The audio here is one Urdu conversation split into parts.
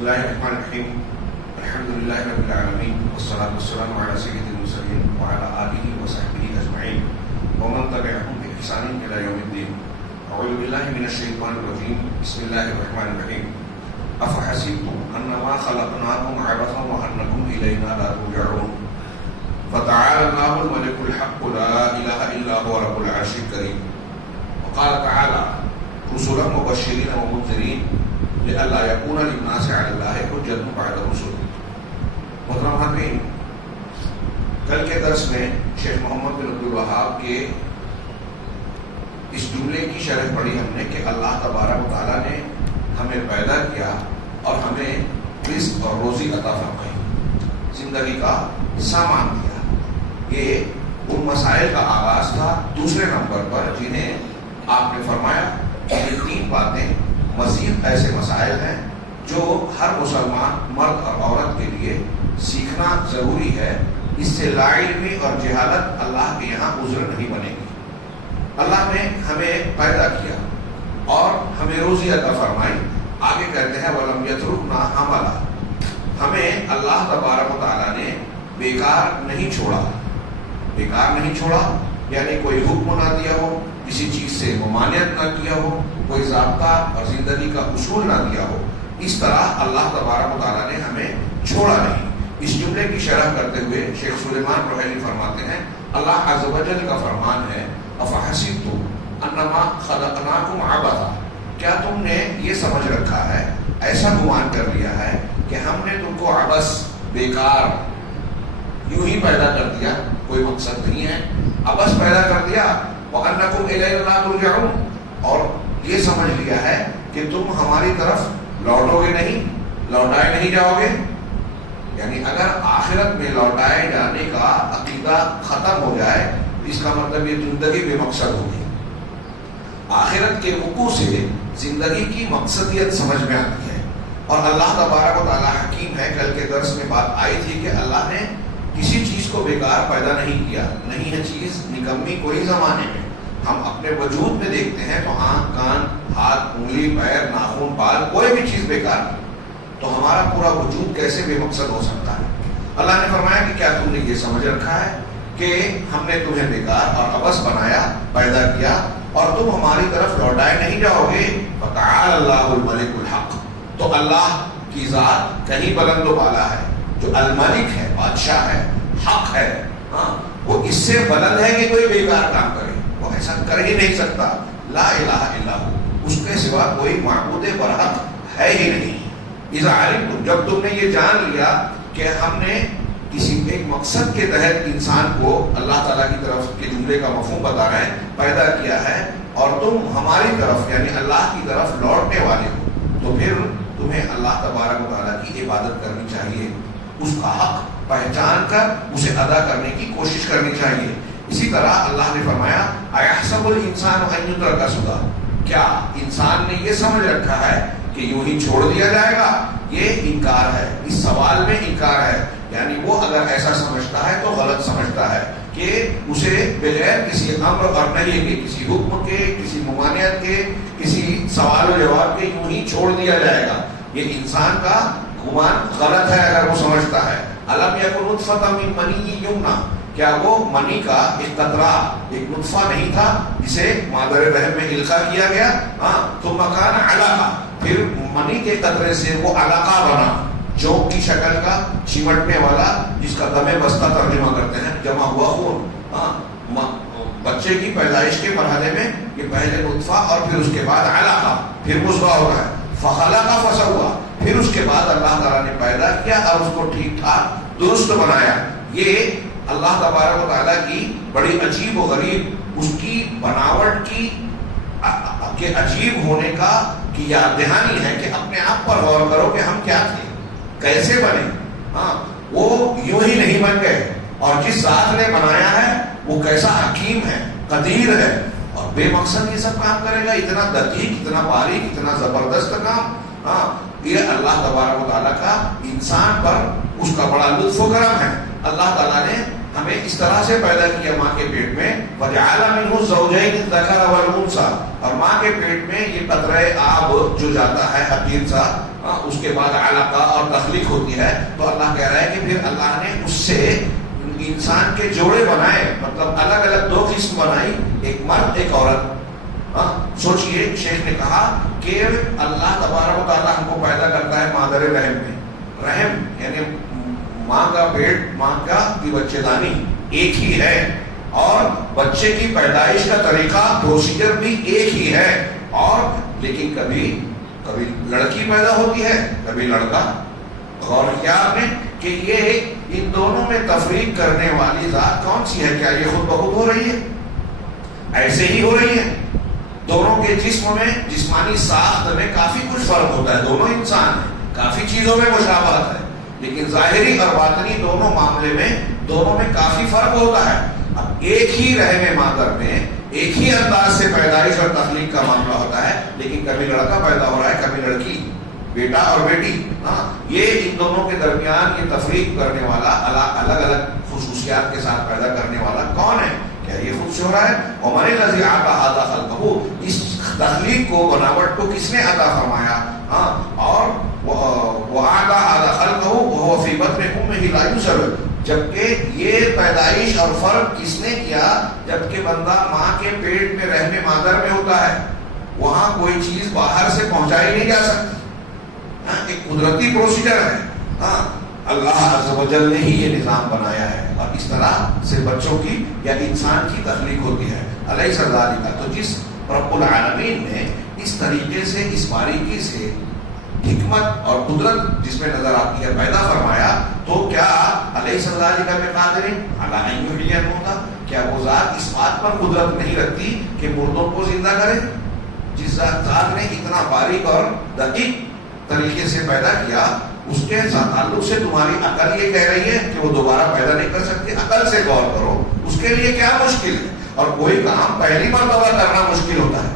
الله الرحمن الرحيم الحمد لله رب العالمين والصلاة والسلام على سيد المرسلين وعلى آله وصحبه أجمعين ومن تبعهم بإحسان إلى يوم الدين. أعوذ بالله من الشيطان الرجيم. بسم الله الرحمن الرحيم. أفحسبتم أنما خلقناكم عبثا وأنكم إلينا لا ترجعون. فتعالى الله الملك الحق لا إله إلا هو رب العرش الكريم. وقال تعالى رسلا مبشرين ومنذرين لئلا يكون للناس على الله حجة بعد الرسل. محترم حاضرین، کل کے درس میں شیخ محمد بن عبد الوہاب کے اس جملے کی شرح پڑھی ہم نے کہ اللہ تبارک و تعالیٰ نے ہمیں پیدا کیا اور ہمیں رزق اور روزی عطا فرمائی، زندگی کا سامان دیا۔ یہ ان مسائل کا آغاز تھا دوسرے نمبر پر جنہیں آپ نے فرمایا کہ یہ تین باتیں مزید ایسے مسائل ہیں جو ہر مسلمان مرد اور عورت کے لیے سیکھنا ضروری ہے۔ اس سے لا علمی اور جہالت اللہ کے یہاں عذر نہیں بنے گی۔ اللہ نے ہمیں پیدا کیا اور ہمیں روزی عطا فرمائی۔ آگے کہتے ہیں وَلَمْ يَتْرُكْنَا حَمَلًا، ہمیں اللہ تبارک و تعالیٰ نے بیکار نہیں چھوڑا۔ بیکار نہیں چھوڑا یعنی کوئی حکم نہ دیا ہو، کسی چیز سے ممانعت نہ کیا ہو، کوئی ضابطہ اور زندگی کا اصول نہ دیا ہو، اس طرح اللہ تبارک و تعالیٰ نے ہمیں چھوڑا نہیں۔ اس جملے کی شرح کرتے ہوئے شیخ سلیمان روحیلی فرماتے ہیں اللہ عز و جل کا فرمان ہے افحسبتم انما خلقناکم عبثا، کیا تم نے یہ سمجھ رکھا ہے، ایسا گمان کر لیا ہے کہ ہم نے تم کو عبث، بیکار، یوں ہی پیدا کر دیا، کوئی مقصد نہیں ہے، عبث پیدا کر دیا، وَأَنَّكُمْ إِلَيْنَا لَا تُرْجَعُونَ، اور یہ سمجھ لیا ہے کہ تم ہماری طرف لوٹو گے نہیں، لوٹائے نہیں جاؤ گے۔ یعنی اگر آخرت میں لوٹائے جانے کا عقیدہ ختم ہو جائے اس کا مطلب یہ زندگی بے مقصد ہوگی۔ آخرت کے وقوع سے زندگی کی مقصدیت سمجھ میں آتی ہے، اور اللہ تبارک و تعالیٰ حکیم ہے۔ کل کے درس میں بات آئی تھی کہ اللہ نے کسی چیز کو بیکار پیدا نہیں کیا، نہیں ہے چیز نکمی کوئی زمانے میں۔ ہم اپنے وجود میں دیکھتے ہیں تو آنکھ، کان، ہاتھ، انگلی، پیر، ناخن، بال، کوئی بھی چیز بیکار نہیں، تو ہمارا پورا وجود کیسے بے مقصد ہو سکتا ہے؟ اللہ نے فرمایا کہ کیا تم نے یہ سمجھ رکھا ہے کہ ہم نے تمہیں بیکار اور عبث بنایا، پیدا کیا، اور تم ہماری طرف لوٹائے نہیں جاؤ گے؟ فتعال اللہ الملک الحق، تو اللہ کی ذات کہیں بلند و بالا ہے، جو الملک ہے، بادشاہ ہے، حق ہے، وہ اس سے بلند ہے کہ کوئی بیکار کام کرے، وہ ایسا کر ہی نہیں سکتا۔ لا الہ الا ہو، اس کے سوا کوئی معبود برحق ہے ہی نہیں۔ اذا علمتم، جب تم نے یہ جان لیا کہ ہم نے کسی ایک مقصد کے تحت انسان کو، اللہ تعالیٰ کی طرف کے جملے کا مفہوم بتا رہے ہیں، پیدا کیا ہے، اور تم ہماری طرف یعنی اللہ کی طرف لوٹنے والے ہو، تو پھر تمہیں اللہ تبارک و تعالیٰ کی عبادت کرنی چاہیے، اس کا حق پہچان کر اسے ادا کرنے کی کوشش کرنی چاہیے۔ اسی طرح اللہ نے فرمایا اَيَحْسَبُ الْإِنسَانُ أَن يُتْرَكَ سُدًى، کیا انسان نے یہ سمجھ رکھا ہے کہ یوں ہی چھوڑ دیا جائے گا؟ یہ انکار ہے، اس سوال میں انکار ہے، یعنی وہ اگر ایسا سمجھتا ہے تو غلط سمجھتا ہے کہ اسے بغیر کسی امر اور نہی کے، کسی حکم کے، کسی ممانعت کے، کسی سوال و جواب کے یوں ہی چھوڑ دیا جائے گا۔ یہ انسان کا گمان غلط ہے اگر وہ سمجھتا ہے۔ الم یکن نطفۃ من منی یمنی، کیا وہ منی کا ایک قطرہ، ایک نطفہ نہیں تھا جسے مادر رحم میں القاء کیا گیا؟ ثم کان علقہ، پھر منی کے قطرے سے وہ علاقہ بنا، جوک کی شکل کا، چمٹنے والا، جس کا دم بستہ ترجمہ کرتے ہیں، جمع ہوا خون۔ بچے کی پیدائش کے مرحلے میں یہ پہلے نطفہ اور پھر اس کے بعد علاقہ، پھر مضغہ ہوتا ہے، فخلق فسوى، پھر اس کے بعد اللہ تعالیٰ نے پیدا کیا اور اس کو ٹھیک ٹھاک درست بنایا۔ یہ اللہ تبارک و تعالیٰ کی بڑی عجیب و غریب، اس کی بناوٹ کی کہ عجیب ہونے کا کی یاد دہانی ہے کہ اپنے آپ پر غور کرو کہ ہم کیا تھے، کیسے بنے۔ وہ یوں ہی نہیں بن گئے، اور جس ذات نے بنایا ہے وہ کیسا حکیم ہے، قدیر ہے، اور بے مقصد یہ سب کام کرے گا، اتنا دقیق، اتنا باریک، اتنا زبردست کام۔ یہ اللہ تبارک و تعالیٰ کا انسان پر اس کا بڑا لطف و کرم ہے۔ اللہ تعالیٰ نے ہمیں اس طرح سے پیدا کیا ماں کے پیٹ میں، وَجَعَلَ مِنْهُ الزَّوْجَيْنِ الذَّكَرَ وَالْأُنثَىٰ، اور ماں کے پیٹ میں یہ قطرہ آب جو جاتا ہے حقیر سا، اس کے بعد علقہ اور تخلیق ہوتی ہے. تو اللہ کہہ رہا ہے کہ پھر اللہ نے اس سے انسان کے جوڑے بنائے, مطلب الگ الگ دو قسم بنائی, ایک مرد ایک عورت. سوچئے, شیخ نے کہا کہ اللہ تبارک و تعالیٰ ہم کو پیدا کرتا ہے مادر رحم میں. رحم یعنی ماں کا پیٹ, ماں کا کی بچے دانی ایک ہی ہے, اور بچے کی پیدائش کا طریقہ پروسیجر بھی ایک ہی ہے, اور لیکن کبھی لڑکی پیدا ہوتی ہے, کبھی لڑکا. غور کیا آپ نے کہ یہ ان دونوں میں تفریق کرنے والی ذات کون سی ہے؟ کیا یہ خود بخود ہو رہی ہے؟ ایسے ہی ہو رہی ہے. دونوں کے جسم میں, جسمانی ساخت میں کافی کچھ فرق ہوتا ہے. دونوں انسان ہیں, کافی چیزوں میں مشابہت ہے, لیکن ظاہری اور باطنی دونوں معاملے میں دونوں میں کافی فرق ہوتا ہے. اب ایک ہی رحم مادر میں ایک ہی انداز سے پیدائش اور تخلیق کا معاملہ ہوتا ہے, لیکن کبھی لڑکا پیدا ہو رہا ہے, کبھی لڑکی, بیٹا اور بیٹی. یہ ان دونوں کے درمیان یہ تفریق کرنے والا, الگ الگ خصوصیات کے ساتھ پیدا کرنے والا کون ہے؟ کیا یہ خود سے ہو رہا ہے؟ وَمَنِ الَّذِي أَعْطَى هَذَا خَلْقَهُ, اس تخلیق کو, بناوٹ کو کس نے عطا فرمایا؟ اور وَأَعْطَى هَذَا خَلْقَهُ وَهُوَ فِي بَطْنِ أُمِّهِ لَا يُبْصَرُ, جبکہ یہ پیدائش اور فرق کس نے کیا؟ جبکہ بندہ ماں کے پیٹ میں رحم مادر میں ہوتا ہے, وہاں کوئی چیز باہر سے پہنچائی نہیں جا سکتی. ایک قدرتی پروسیجر ہے, اللہ عز و جل نے ہی یہ نظام بنایا ہے, اور اس طرح سے بچوں کی یا انسان کی تخلیق ہوتی ہے. علیہ ذالک, تو جس رب العالمین نے اس طریقے سے, اس باریکی سے حکمت اور قدرت جس میں نظر آتی ہے پیدا فرمایا, تو کیا علیہ ذالک بقادر علی ان یحیی الموتى, کیا وہ ذات اس بات پر قدرت نہیں رکھتی کہ مردوں کو زندہ کرے؟ جس ذات نے اتنا باریک اور دقیق طریقے سے پیدا کیا, اس کے تعلق سے تمہاری عقل یہ کہہ رہی ہے کہ وہ دوبارہ پیدا نہیں کر سکتی. عقل سے غور کرو, اس کے لیے کیا مشکل ہے؟ اور کوئی کام پہلی مرتبہ کرنا مشکل ہوتا ہے.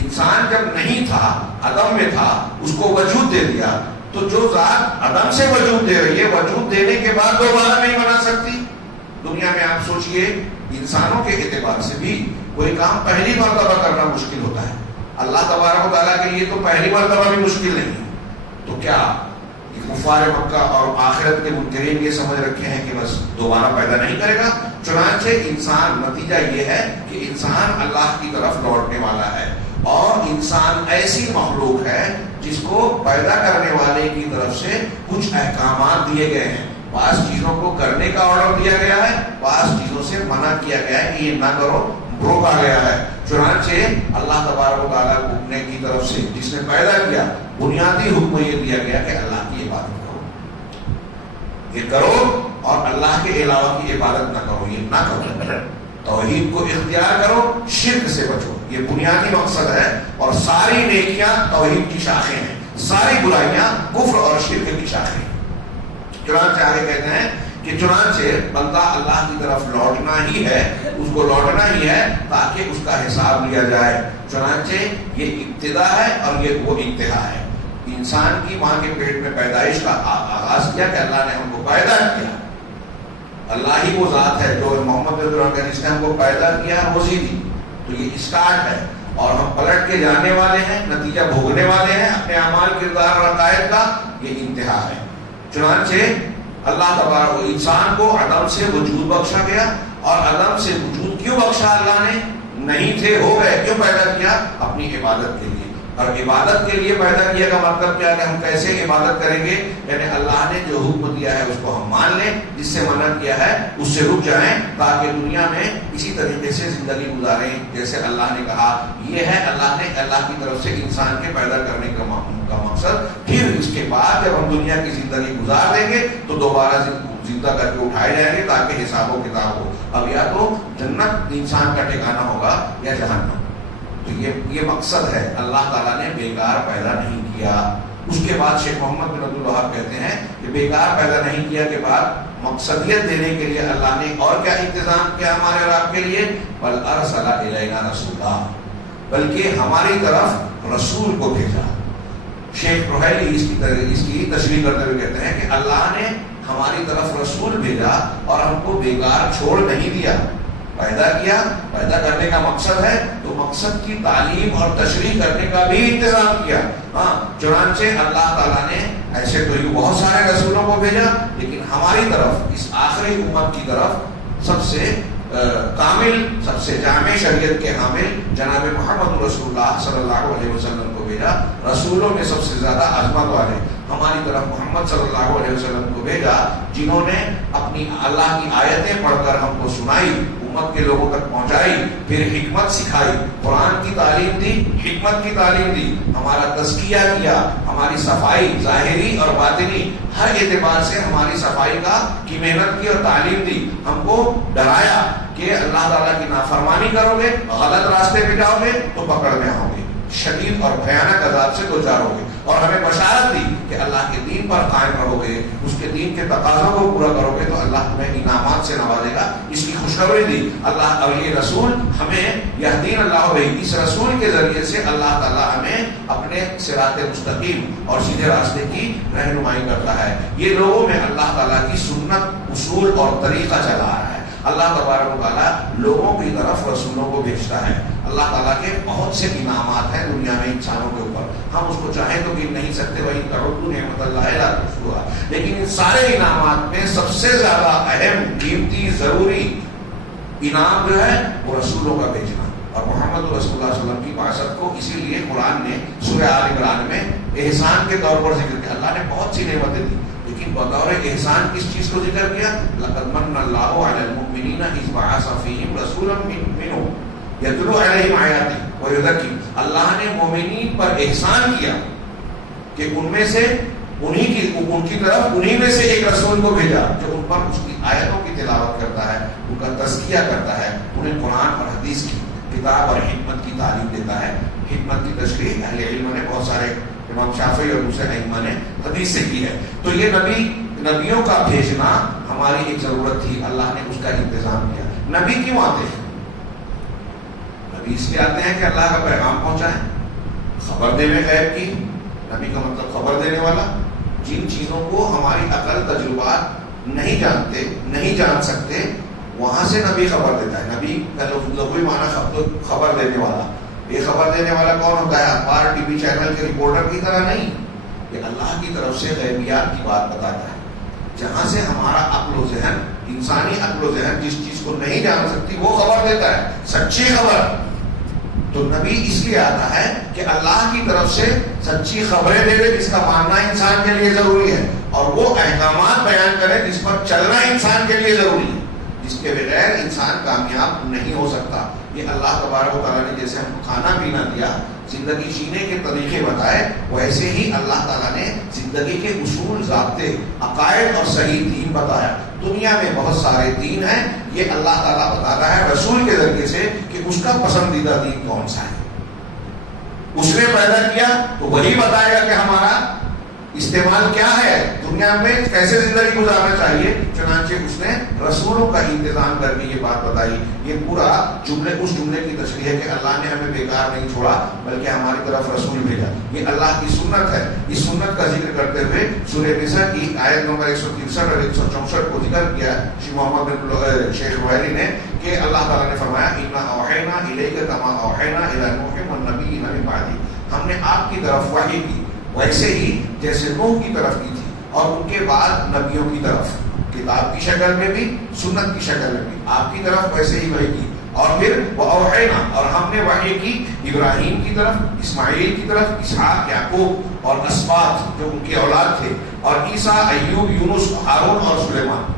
انسان جب نہیں تھا, عدم میں تھا, اس کو وجود دے دیا, تو جو ذات عدم سے وجود دے رہی ہے, وجود دینے کے بعد دوبارہ نہیں بنا سکتی. دنیا میں آپ سوچئے, انسانوں کے اعتبار سے بھی کوئی کام پہلی مرتبہ کرنا مشکل ہوتا ہے. اللہ تبارک و تعالیٰ کے لیے تو پہلی مرتبہ بھی مشکل نہیں ہے. تو کیا کفار مکہ اور آخرت کے منکرین یہ سمجھ رکھے ہیں کہ بس دوبارہ پیدا نہیں کرے گا؟ چنانچہ انسان, نتیجہ یہ ہے کہ انسان اللہ کی طرف لوٹنے والا ہے, اور انسان ایسی مخلوق ہے جس کو پیدا کرنے والے کی طرف سے کچھ احکامات دیے گئے ہیں. بعض چیزوں کو کرنے کا آرڈر دیا گیا ہے, بعض چیزوں سے منع کیا گیا ہے کہ یہ نہ کرو, روکا گیا ہے. چنانچہ اللہ تبارک و تعالیٰ نے کی طرف سے جس نے پیدا کیا, بنیادی حکم یہ دیا گیا کہ اللہ کی عبادت کرو, یہ کرو, اور اللہ کے علاوہ کی عبادت نہ کرو, یہ نہ کرو. توحید کو اختیار کرو, شرک سے بچو, یہ بنیادی مقصد ہے. اور ساری نیکیاں توحید کی شاخیں ہیں, ساری برائیاں کفر اور شرک کی شاخیں ہیں. چنانچہ آگے کہتے ہیں کہ چنانچہ بندہ اللہ کی طرف لوٹنا ہی ہے, اس کو لوٹنا ہی ہے تاکہ اس کا حساب لیا جائے. چنانچہ یہ ابتدا ہے اور یہ وہ انتہا ہے. انسان کی ماں کے پیٹ میں پیدائش کا آغاز کیا کہ اللہ نے ہم کو پیدا کیا. اللہ ہی وہ ذات ہے جو محمد جس نے ہم کو پیدا کیا, روزی دی. تو یہ اسٹارٹ ہے, اور ہم پلٹ کے جانے والے ہیں, نتیجہ بھوگنے والے ہیں اپنے اعمال, کردار اور عقائد کا. یہ انتہا ہے. چنانچہ اللہ تبارک انسان کو عدم سے وجود بخشا گیا, اور عدم سے وجود کیوں بخشا اللہ نے؟ نہیں تھے, ہو گئے. کیوں پیدا کیا؟ اپنی عبادت کے لیے. اور عبادت کے لیے پیدا کیا کا مطلب کیا ہے کہ ہم کیسے عبادت کریں گے؟ یعنی اللہ نے جو حکم دیا ہے اس کو ہم مان لیں, جس سے منع کیا ہے اس سے رک جائیں, تاکہ دنیا میں اسی طریقے سے زندگی گزاریں جیسے اللہ نے کہا. یہ ہے اللہ کی طرف سے انسان کے پیدا کرنے کا مقصد. پھر اس کے بعد جب ہم دنیا کی زندگی گزار دیں گے تو دوبارہ زندہ کر کے اٹھائے جائیں گے تاکہ حساب و کتاب ہو. اب یا تو جنت انسان کا ٹھکانہ ہوگا یا جہنم. تو یہ مقصد ہے. اللہ تعالیٰ نے بیکار پیدا نہیں کیا. اس کے بعد شیخ محمد بن عبد الوہاب کہتے ہیں کہ بیکار پیدا نہیں کیا کے بعد مقصدیت دینے کے لیے اللہ نے اور کیا انتظام کیا ہمارے اور آپ کے لیے؟ بل ارسل الینا رسولا, بلکہ ہماری طرف رسول کو بھیجا. شیخ رحیلی اس کی تشریح کرتے ہوئے کہتے ہیں کہ اللہ نے ہماری طرف رسول بھیجا اور ہم کو بیکار چھوڑ نہیں دیا. پیدا کیا، پیدا کرنے کا مقصد ہے تو مقصد کی تعلیم اور تشریح کرنے کا بھی انتظام کیا. ہاں چنانچہ اللہ تعالیٰ نے ایسے تو یہ بہت سارے رسولوں کو بھیجا، لیکن ہماری طرف اس آخری امت کی طرف سب سے کامل، سب سے جامع شریعت کے حامل جناب محمد رسول اللہ صلی اللہ علیہ وسلم کو بھیجا. رسولوں میں سب سے زیادہ عظمت والے ہماری طرف محمد صلی اللہ علیہ وسلم کو بھیجا، جنہوں نے اپنی اللہ کی آیتیں پڑھ کر ہم کو سنائی، امت کے لوگوں تک پہنچائی، پھر حکمت سکھائی، قرآن کی تعلیم دی، حکمت کی تعلیم دی، ہمارا تزکیہ کیا، ہماری صفائی ظاہری اور باطنی ہر اعتبار سے ہماری صفائی کی محنت کی اور تعلیم دی. ہم کو ڈرایا کہ اللہ تعالیٰ کی نافرمانی کرو گے، غلط راستے پہ جاؤ گے تو پکڑ میں آؤ گے، شدید اور بھیانک عذاب سے دو چار ہو گے، اور ہمیں بشارت دی کہ اللہ کے دین پر قائم رہو گے، اس کے دین کے تقاضوں کو پورا کرو گے تو اللہ تمہیں انعامات سے نوازے گا. اس کی خوشخبری دی اللہ. اور یہ رسول ہمیں یہدین اللہ بہ، اس رسول کے ذریعے سے اللہ تعالیٰ ہمیں اپنے صراط مستقیم اور سیدھے راستے کی رہنمائی کرتا ہے. یہ لوگوں میں اللہ تعالیٰ کی سنت، اصول اور طریقہ چلا آ رہا ہے. اللہ تبارک و تعالیٰ لوگوں کی طرف رسولوں کو بھیجتا ہے. اللہ تعالیٰ کے بہت سے انعامات ہیں دنیا میں انسانوں کے اوپر، ہم اس کو چاہیں تو گن نہیں سکتے. وہی تعدوا نعمت اللہ لا تحصوها. لیکن ان سارے انعامات میں سب سے زیادہ اہم، قیمتی، ضروری انعام جو ہے وہ رسولوں کا بھیجنا اور محمد رسول اللہ صلی اللہ علیہ وسلم کی بعثت کو. اسی لیے قرآن نے سورہ آل عمران میں احسان کے طور پر ذکر کیا. اللہ نے بہت سی نعمتیں دی، لیکن بطور احسان کس چیز کو ذکر کیا؟ لقد من اللہ علی المؤمنین اذ بعث فیہم رسولا منہم یتلو علیہم آیاتہ ویزکیہم. اللہ نے مومنین پر احسان کیا کہ ان میں سے ان کی طرف انہی میں سے ایک رسول کو بھیجا جو ان پر اس کی آیتوں کی تلاوت کرتا ہے، ان کا تزکیہ کرتا ہے، انہیں قرآن اور حدیث کی کتاب اور حکمت کی تعلیم دیتا ہے. حکمت کی تشریح اہل علم نے بہت سارے، امام شافعی اور دوسرے ائمہ نے حدیث سے کی ہے. تو یہ نبیوں کا بھیجنا ہماری ایک ضرورت تھی، اللہ نے اس کا انتظام کیا. نبی کیوں آتے ہیں؟ نبی اس لیے آتے ہیں کہ اللہ کا پیغام پہنچائیں، خبر دینے غیب کی. نبی کا مطلب خبر دینے والا. جن چیزوں کو ہماری عقل تجربات نہیں جانتے، نہیں جان سکتے، وہاں سے نبی خبر دیتا ہے. نبی کا لغوی معنی خبر دینے والا. یہ خبر دینے والا کون ہوتا ہے؟ اخبار، ٹی وی چینل کے رپورٹر کی طرح نہیں. یہ اللہ کی طرف سے غیبیات کی بات بتاتا ہے، جہاں سے ہمارا عقل و ذہن، انسانی عقل و ذہن جس چیز کو نہیں جان سکتی وہ خبر دیتا ہے، سچی خبر. تو نبی اس لیے آتا ہے کہ اللہ کی طرف سے سچی خبریں دے دے جس کا ماننا انسان کے لیے ضروری ہے، اور وہ احکامات بیان کرے جس پر چلنا انسان کے لیے ضروری ہے، جس کے بغیر انسان کامیاب نہیں ہو سکتا. یہ اللہ تبارک و تعالیٰ نے جیسے ہم کو کھانا پینا دیا، زندگی جینے کے طریقے بتائے، ویسے ہی اللہ تعالیٰ نے زندگی کے اصول، ضابطے، عقائد اور صحیح دین بتایا. دنیا میں بہت سارے دین ہیں، یہ اللہ تعالیٰ بتاتا ہے رسول کے ذریعے سے کہ اس کا پسندیدہ دین کون سا ہے. اس نے پیدا کیا تو وہی بتائے گا کہ ہمارا استعمال کیا ہے، دنیا میں کیسے زندگی گزارنا چاہیے. چنانچہ اس نے رسولوں کا انتظام کر کے یہ بات بتائی. یہ پورا جملے اس جملے کی تشریح ہے کہ اللہ نے ہمیں بیکار نہیں چھوڑا بلکہ ہماری طرف رسول بھیجا. یہ اللہ کی سنت ہے. اس سنت کا ذکر کرتے ہوئے سورہ نساء کی آیت نمبر 163 اور 164 کو ذکر کیا شیخ محمد بن شیخ وحیری نے کہ اللہ تعالیٰ نے فرمایا اِنَّا أَوْحَيْنَا إِلَيْكَ كَمَا أَوْحَيْنَا إِلَىٰ نُوحٍ وَالنَّبِيِّينَ مِن بَعْدِهِ. ہم نے آپ کی طرف وحی کی ویسے ہی جیسے نوح کی طرف کی تھی، اور ان کے بعد نبیوں کی طرف، کتاب کی شکل میں بھی، سنت کی شکل میں بھی آپ کی طرف ویسے ہی وحی کی. اور پھر وَأَوْحَيْنَا، اور ہم نے وحی کی ابراہیم کی طرف، اسماعیل کی طرف، اسحاق، یعقوب اور اسباط جو ان کے اولاد تھے، اور عیسیٰ، ایوب، یونس، ہارون اور سلیمان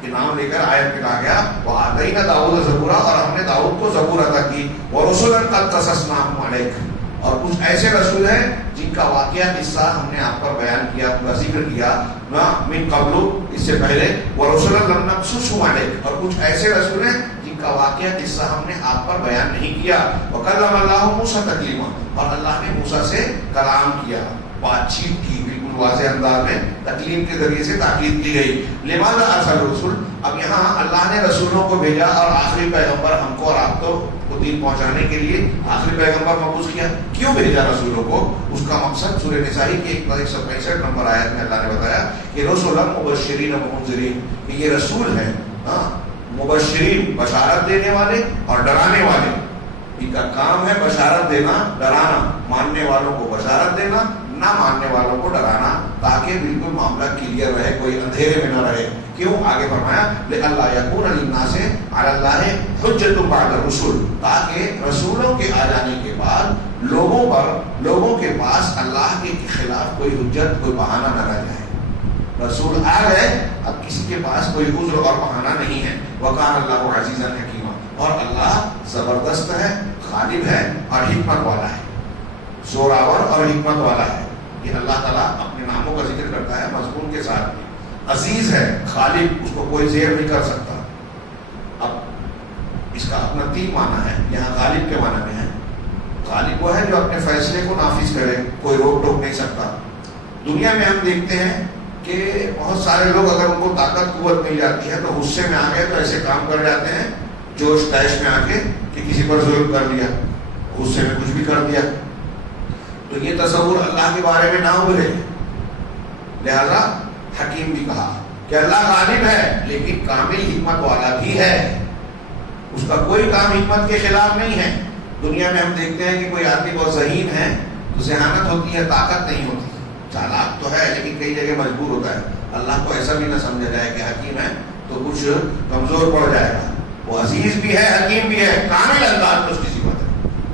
کے نام لے کر آیت میں کہا گیا وَآتَيْنَا دَاوُودَ زَبُورًا، اور ہم نے داؤد کو زبور عطا کی. وَرُسُلًا قَدْ قَصَصْنَاهُمْ عَلَيْكَ، اور کچھ ایسے رسول ہیں جن کا واقعہ قصہ ہم نے آپ پر بیان کیا، پورا ذکر کیا من قبل، اس سے پہلے. وَرُسُلًا لَمْ نَقْصُصْهُمْ عَلَيْكَ، اور کچھ ایسے رسول ہیں جن کا واقعہ قصہ ہم نے آپ پر بیان نہیں کیا. وَكَلَّمَ اللَّهُ مُوسَىٰ تَكْلِيمًا، اور اللہ نے موسیٰ سے کلام کیا، بات چیت کی، بالکل واضح انداز میں تکلیم کے ذریعے سے تاکید کی گئی. لِمَاذَا أَرْسَلَ الرُّسُلَ، اب یہاں اللہ نے رسولوں کو بھیجا اور آخری پیغمبر ہم کو اور آپ کو دین پہنچانے کے لیے آخری پیغمبر مبعوث کیا. کیوں بھیجا رسولوں کو؟ اس کا مقصد سورہ نساء کی 165 نمبر آیت میں اللہ نے بتایا کہ رسولا مبشرین و منذرین، یہ رسول ہیں مبشرین بشارت دینے والے اور ڈرانے والے. ان کا کام ہے بشارت دینا، ڈرانا، ماننے والوں کو بشارت دینا، نہ ماننے والوں کو ڈرانا، تاکہ بالکل معاملہ کلیئر رہے، کوئی اندھیرے میں نہ رہے. کیوں؟ آگے فرمایا لِأَلَّا يَكُونَ لِلنَّاسِ عَلَى اللَّهِ حُجَّةٌ بَعْدَ الرُّسُلِ، تاکہ رسولوں کے آ جانے کے بعد لوگوں کے پاس اللہ کے خلاف کوئی حجت، کوئی بہانہ نہ رہ جائے. رسول آ گئے، اب کسی کے پاس کوئی عذر اور بہانہ نہیں ہے. وَكَانَ اللَّهُ عَزِيزًا حَكِيمًا، اور اللہ زبردست ہے، غالب ہے اور حکمت والا ہے، زوراور اور حکمت والا ہے. یہ اللہ تعالیٰ اپنے ناموں کا ذکر کرتا ہے مضمون کے ساتھ. عزیز ہے، غالب، اس کو کوئی زیر نہیں کر سکتا. اب اس کا اپنا 3 معنی ہے. یہاں غالب کے معنی میں ہے. غالب وہ ہے جو اپنے فیصلے کو نافذ کرے، کوئی روک ٹوک نہیں سکتا. دنیا میں ہم دیکھتے ہیں کہ بہت سارے لوگ اگر ان کو طاقت قوت مل جاتی ہے تو غصے میں آ گئے تو ایسے کام کر جاتے ہیں جوش تیش میں آ کے کہ کسی پر ظلم کر لیا، غصے میں کچھ بھی کر دیا. تو یہ تصور اللہ کے بارے میں نہ ہوئے. لہذا حکیم بھی کہا کہ اللہ غالب ہے لیکن کامل حکمت والا بھی ہے. اس کا کوئی کام حکمت کے خلاف نہیں ہے. دنیا میں ہم دیکھتے ہیں کہ کوئی آدمی بہت ذہین ہے تو ذہانت ہوتی ہے، طاقت نہیں ہوتی. چالاک تو ہے لیکن کئی جگہ مجبور ہوتا ہے. اللہ کو ایسا بھی نہ سمجھا جائے کہ حکیم ہے تو کچھ کمزور پڑ جائے گا. وہ عزیز بھی ہے، حکیم بھی ہے، کامل انداز میں اس کی صفت ہے.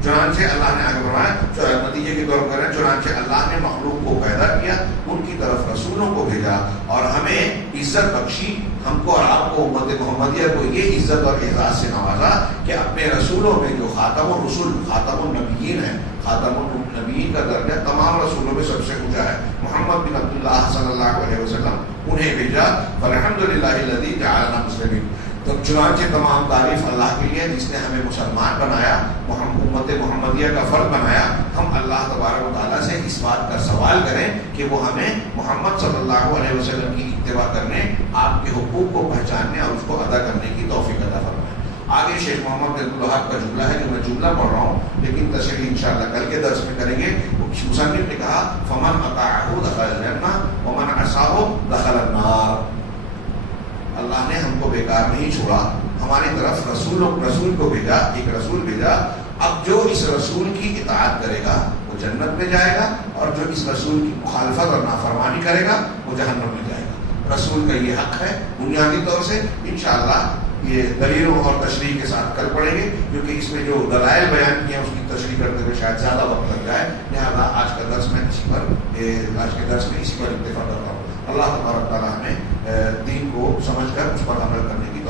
چنانچہ اللہ نے آگے فرمایا، نتیجے کے طور پر ہے، چنانچہ اللہ نے مخلوق کو پیدا کیا، ان کی طرف رسولوں کو بھیجا اور ہمیں عزت بخشی. ہم کو اور آپ کو امت محمدیہ کو یہ عزت اور اعزاز سے نوازا کہ اپنے رسولوں میں جو خاتم الرسول، خاتم النبیین ہے، خاتم النبیین کا درجہ تمام رسولوں میں سب سے اونچا ہے، محمد بن عبداللہ صلی اللہ علیہ وسلم، انہیں بھیجا. فالحمدللہ الذی جعلنا مسلمین. تو چنانچہ تمام تعریف اللہ کے لیے جس نے ہمیں مسلمان بنایا، امت محمدیہ کا فرد بنایا. ہم اللہ تبارک و تعالیٰ سے اس بات کا سوال کریں کہ وہ ہمیں محمد صلی اللہ علیہ وسلم کی اتباع کرنے، آپ کے حقوق کو پہچاننے اور اس کو ادا کرنے کی توفیق عطا فرمائے. آگے شیخ محمد عبد الوہاب کا جملہ ہے جو میں جملہ پڑھ رہا ہوں لیکن تشریح انشاءاللہ کل کے درس میں کریں گے. مصنف نے کہا فمن اطاعہ دخل الجنہ ومن عصاہ دخل النار. اللہ نے ہم کو بیکار نہیں چھوڑا، ہماری طرف رسول کو بھیجا، ایک رسول بھیجا. اب جو اس رسول کی اطاعت کرے گا وہ جنت میں جائے گا اور جو اس رسول کی مخالفت اور نافرمانی کرے گا وہ جہنم میں جائے گا. رسول کا یہ حق ہے بنیادی طور سے. انشاءاللہ یہ دلیلوں اور تشریح کے ساتھ کل پڑھیں گے کیونکہ اس میں جو دلائل بیان کیے ہیں اس کی تشریح کرتے ہوئے شاید زیادہ وقت لگ جائے. لہٰذا آج کے درس میں اسی پر اتفاق کرتا ہوں. اللہ تبارک تعالیٰ ہمیں دین کو سمجھ کر اس پر عمل کرنے کی